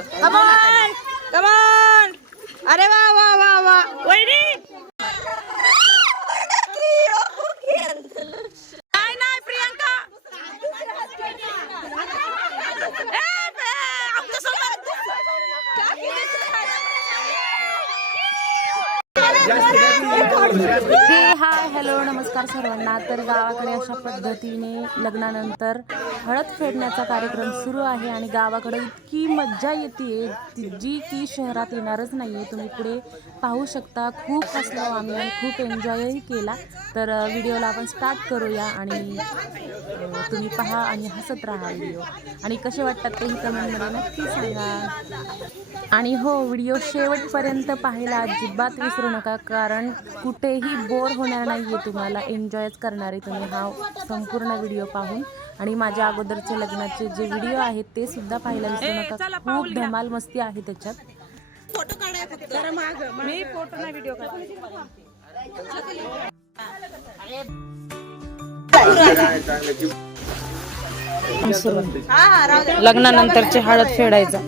कमान कमान अरे वा वा वा वा. वहिनी. नाही हाय हॅलो नमस्कार सर्वांना. तर गावाकडे अशा पद्धतीने लग्नानंतर हळद फेडण्याचा कार्यक्रम सुरू आहे आणि गावाकडे इतकी मज्जा येते. जी की शहरात येणारच नाही आहे तुम्ही पुढे पाहू शकता. खूप हसलो आम्ही आणि खूप एन्जॉयही केला. तर व्हिडिओला आपण स्टार्ट करूया आणि तुम्ही पहा आणि हसत राहा व्हिडिओ. आणि कसे वाटतात तेही कमेंटमध्ये नक्की सांगा. आणि हो व्हिडिओ शेवटपर्यंत पाहायला अजिबात विसरू नका. कारण कुठेही बोर होणार नाही आहे तुम्हाला. एन्जॉयच करणारे तुम्ही. हा संपूर्ण व्हिडिओ पाहून. आणि माझ्या अगोदरचे लग्नाचे जे व्हिडिओ आहेत ते सुद्धा पाहायला विसरू नका. खूप धमाल मस्ती आहे त्याच्यात. मी फोटो नाही व्हिडिओ लग्नानंतरचे हळद फेडायचा.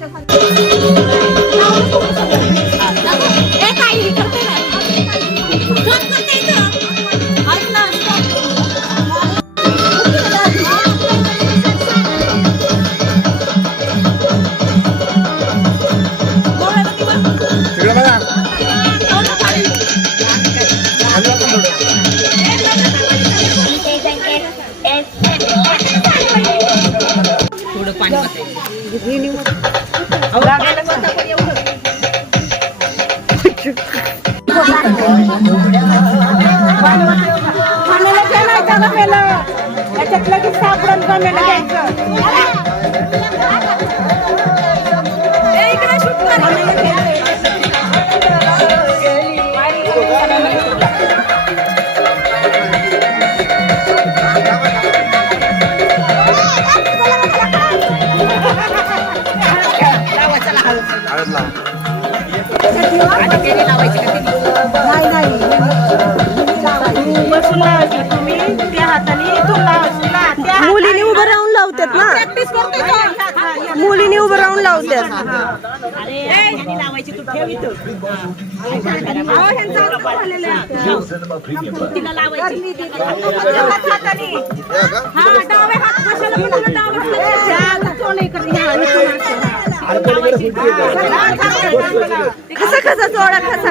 घेणी हळद मुलीने उभं राहून लावतात ना. मुलीने उभं राहून लावतात खसा खसा चोळा खसा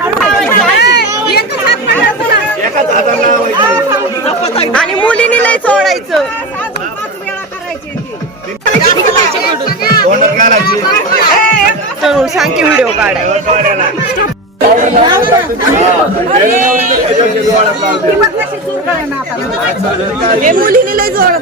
आणि मुलीने लय सोडायचं तोंडात सांगते व्हिडिओ काढाय. मुलीने लय जोरात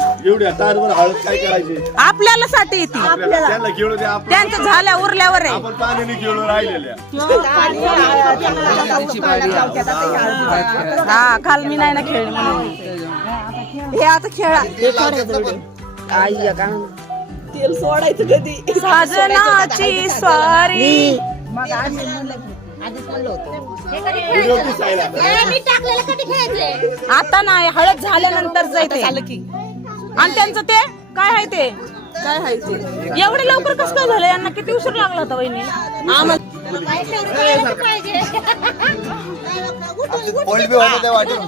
एवढ्या तारवर हळद काय करायची? आपल्याला साठी येते. आपल्याला त्यांना खेळू दे आपण त्यांचं झाल्या उरल्यावर आहे. आपण पाण्याने खेळून राहिलेल्या. हा काल मी नाही ना खेळले म्हणून. हे आता खेळा. तेल सोडायचं कधी? साजनाची स्वारी आता नाही हळद झाल्यानंतर जायचं झालं की. आणि त्यांचं ते काय आहे ते? काय आहे ते? एवढे लवकर कसं काय झालं? यांना किती उशीर लागला होता वहिनी? पोल्ट बी होतं त्या वाटेत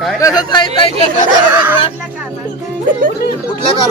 काय कुठल्या सर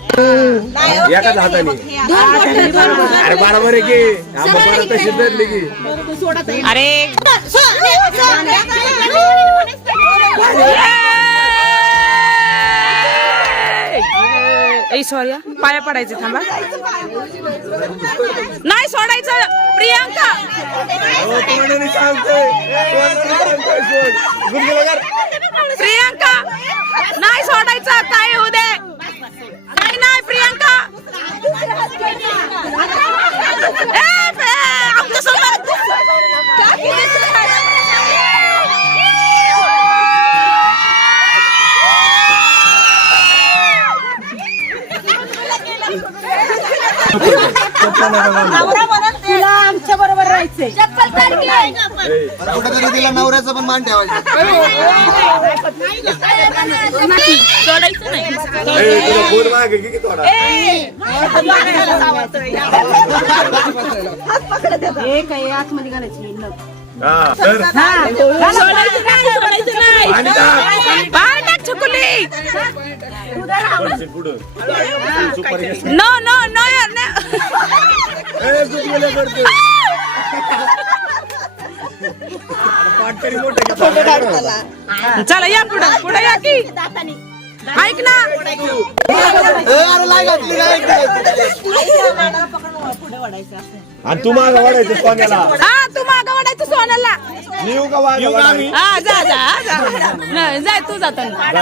एकाच हाताने अरे बरोबर आहे की. आंबा बरं तशी धरली की. अरे. सॉरी पाया पडायचे थांबा. नाही सोडायचं प्रियांका. हो. प्रियांका नाही सोडायचं काय होऊ दे. नाही नाही प्रियांका ए, ए, आमच्यासोबत. तुला आमच्या बरोबर राहायचंय. ए, कुठेतरी तिला नवऱ्याचं पण मान ठेवायचं. सोडायचं नाही ए, तुला फोन मागे की थोडा. हे काय आतमध्ये घालायची हा तर. पाय टाक. Chhakuli no no no? चला या पुढं पुढे या की. ऐक ना. आणि तू मागं वाढायचं सोन्याला. हा तू माग वाढायचं येऊ का वाढायला? हा जा जा जा. नाही, जाय तू जाताना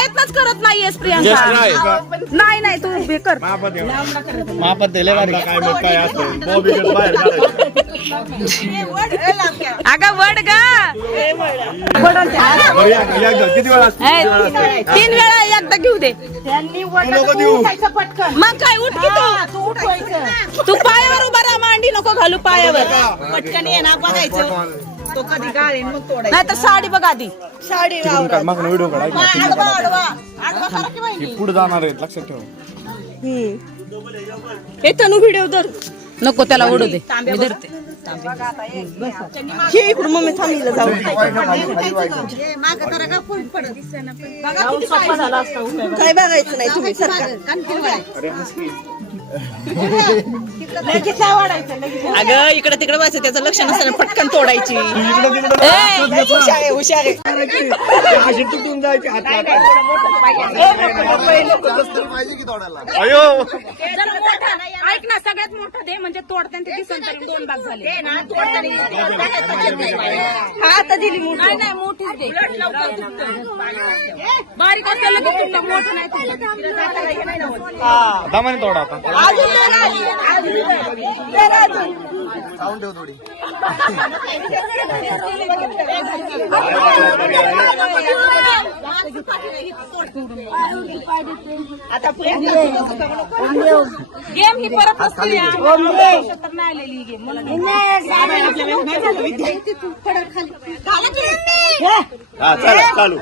प्रयत्नच करत नाहीयेस प्रियांका. नाही नाही तू हे कर. काय मग काय बाहेर काढायचं. अगं वड ग बरं, या- या गं. किती वेळा असतो? किती वेळा असतो? तीन वेळा एकदा घेऊ दे. त्यांनी तू नको देऊ. पटकन. मग काय उठ की तू? तू उठवायचं. तू पायावर उभा राहा मांडी नको घालू पायावर. पटकन ये ना बघायचं. तो कधी गाळीन मग तोडायचं. नाही तर साडी बघ आधी. साडी तिकडून काढ, मागनं व्हिडिओ काढ ऐक ना. आडवा आडवा. आडवा करा की बाई. ही पुढे जाणार आहेत लक्षात ठेव. हे. तनु व्हिडिओ धर. नको त्याला ओढू दे. मी धरते. हे इकडून मम्मी जाऊ माग जरा का फुल पडत? काय बघायचं नाही तुम्ही अगं इकडे तिकडे व्हायचं त्याचं लक्ष नसताना पटकन तोडायची. हुशार आहे हुशार आहे. अशी तुटून जायची हात पाहिजे की तोडायला. अयो. जरा मोठा. ऐक ना सगळ्यात मोठं दे म्हणजे तोडताना ते दिसन तरी दोन भाग झाले. हा आता दिली नाही नाही मोठीच दे. बारीक असलेलं की तुटलं, मोठं नाही तुटलं. दमाने तोडा आता. साऊंड ठेव थोडी गेम ही परत नाही आलेली ही गेम हा चला चालू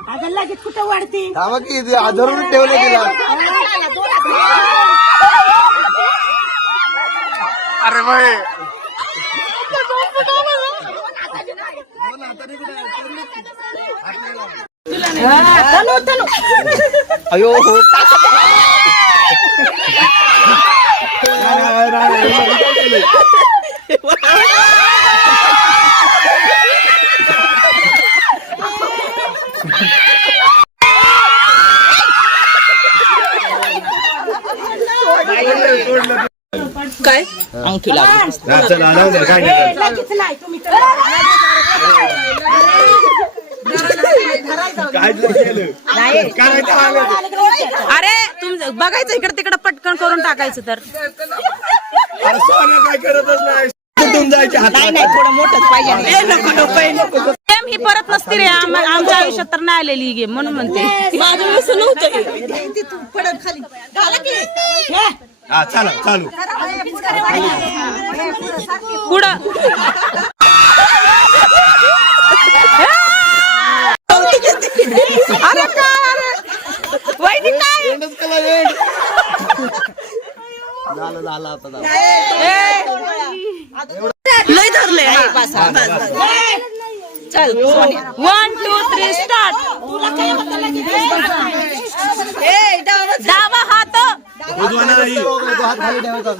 लगेच कुठं वाढते थांबा की ते धरून ठेवलं तिला अरे बाई अयो हो राणे, राणे, सोडलं. काय? अंगठी लागली हा, चला जाऊ द्या काय नाही. लगेच नाही तुम्ही तर. काय जर केलं? करायचं आलं. अरे तुम बघायचं इकडे तिकडे पटकन करून टाकायचं तर. अरे सोनं काय करतच नाही. तुटून जायचे हात? नाही नाही थोडं मोठंच पाहिजे. ए, नको नको ए, नको गेम ही परत नसते रे आम- आमच्या आयुष्यात तर नाही आलेली ही गेम म्हणून म्हणते. माझं असं नव्हतं. हा चला चालू. पुढं. अरे अरे? वहिनी काय? झालं झालं आता झालं. लय धरले बस बस चल वन हात ठेवायचा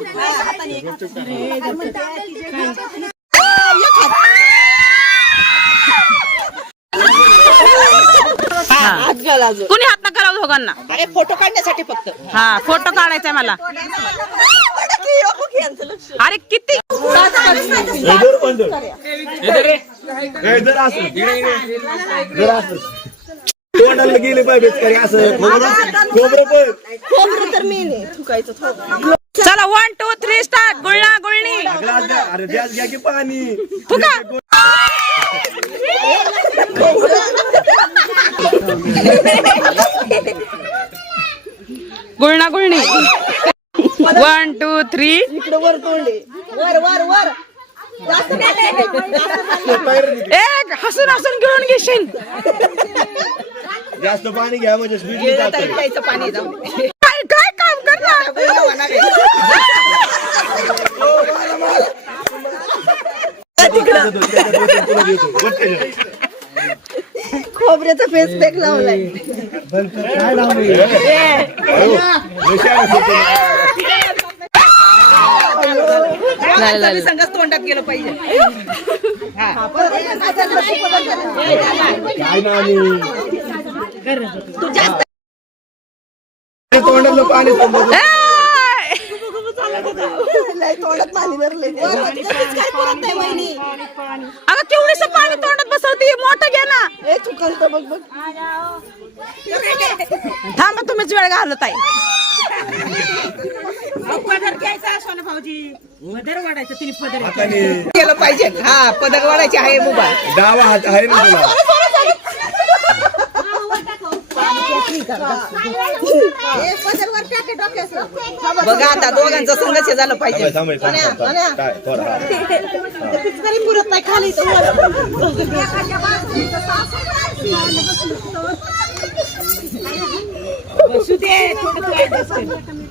कुणी हात नका लावू दोघांना. अरे फोटो काढण्यासाठी फक्त. हा फोटो काढायचाय मला. अरे किती तोंडाला गेले पाहिजे असं. खोबरं पण. खोबरं तर मी नाही थुकायचं वन टू थ्री स्टार्ट गुळणा गुळणी. गॅस घ्या की पाणी फुका. गुळणा गुळणी. वन टू थ्री इकडे वर तोंडे वर वर वर जास्त एक हसून हसून गिळून घेशील. जास्त पाणी घ्या म्हणजे काय काम करणार? खोबऱ्याचा फेस पॅक लावलाय. संघच तोंडात गेलं पाहिजे ना आम्ही तोंडातलं पाणी. तोंडात पाणी भरले काय करत नाही वहिनी. अगं केवढीस पाणी तोंडात बसवती मोठं घे ना. ए चुकल तर बघ बघ. थांबा तुम्हीच वेळ घालत आहे पदर घ्यायचा सोना भाऊजी. पदर वाढायचं तिने पदर केलं पाहिजे. हा पदक वाढायचे आहे मोबाईल. डावा हात आहे ना तुला बघा आता दोघांचं संघर्ष झालं पाहिजे. पुरत नाही खाली बसू दे थोडं तू adjust कर.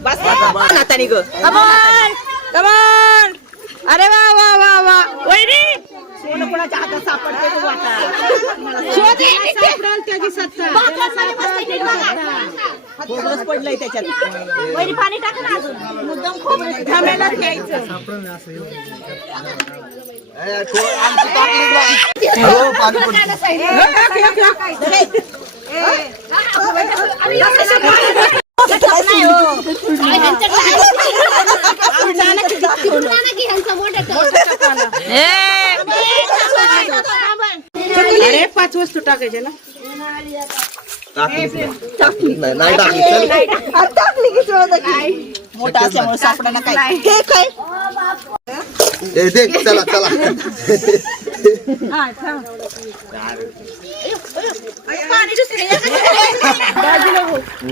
बस नातानी ग कमान कमान अरे वा वा वा वा वहिनी सोनं कोणाच्या हातात सापडते तू आता सापडेल त्याची सत्ता त्याला सापडेल त्याची सत्ता. खोबरंच पडलंय त्याच्यात थांबायलाच घ्यायचं ए, थो- आमची टाकली ना. हो, पाणी पडतं. अरे पाच वस्तू टाकायच्या ना टाकलीच नाही. टाकलीच नाही नाही टाकली चल टाकली की तुला की मोठा असल्यामुळे सापडा काय हे काय ए, दे चला चला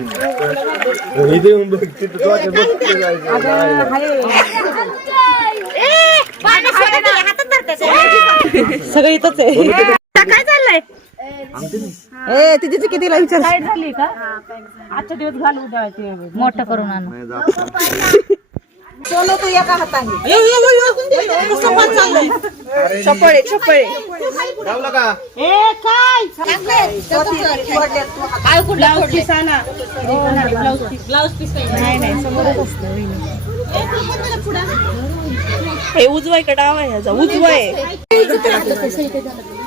इथे येऊन बघ तिथं तुझ्या बघते जायचं. सगळं इथंच आहे काय चाललंय ए तिची किती विचार काय झाली का? आजच्या दिवस घालू द्यायचे मोठं करून आण. नाही. सोनं तू एका हाताने. कसं पण चाललंय. चपळे चपळे लावला का ब्लाऊज पीस आणा. हे उजवाय का डावा आहे ह्याचा? उजवा आहे. ए, त्याला मागायला हा लावा. ए,